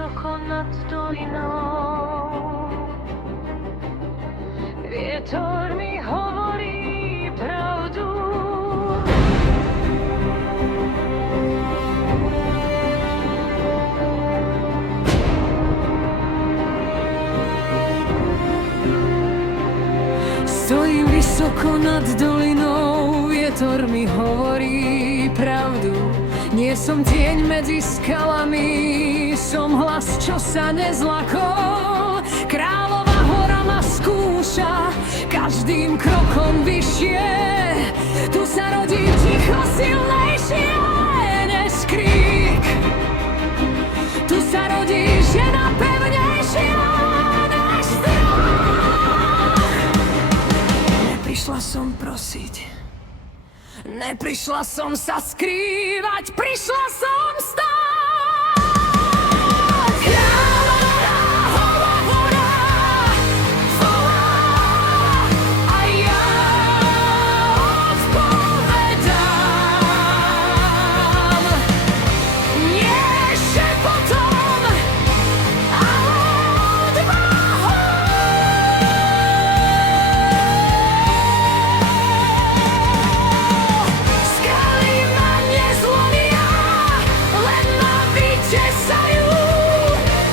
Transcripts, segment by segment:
vysoko nad dolinou. Vietor mi hovorí pravdu. Stojím vysoko nad dolinou, vietor mi hovorí pravdu. Nie som tieň medzi skalami, som hlas, čo sa nezlakol. Kráľova hora ma skúša, každým krokom vyššie. Tu sa rodí ticho silnejšie než krík. Tu sa rodí žena pevnejšia než strach. Neprišla som prosiť, neprišla som sa skrývať, prišla som stáť. Kráľová hora volá a ja odpovedám. Nie šepotom, ale odvahou. Skaly ma nezlomia, len ma vytesajú.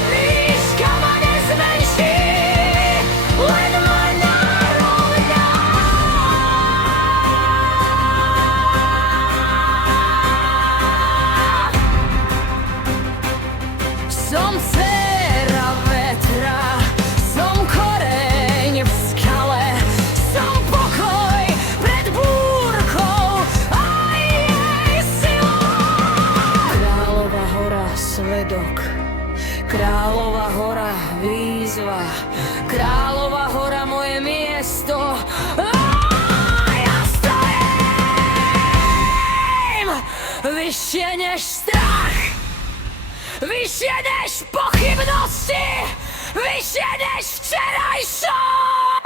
Výška ma nezmenší, len ma narovná. Som dcéra vetra, som koreň v skale, som pokoj pred búrkou a jej silou. Kráľova hora svedok, Kráľova hora výzva, Kráľova hora moje miesto. A ja stojím vyššie než strach, vyššie než pochybnosti, vyššie než včerajšok.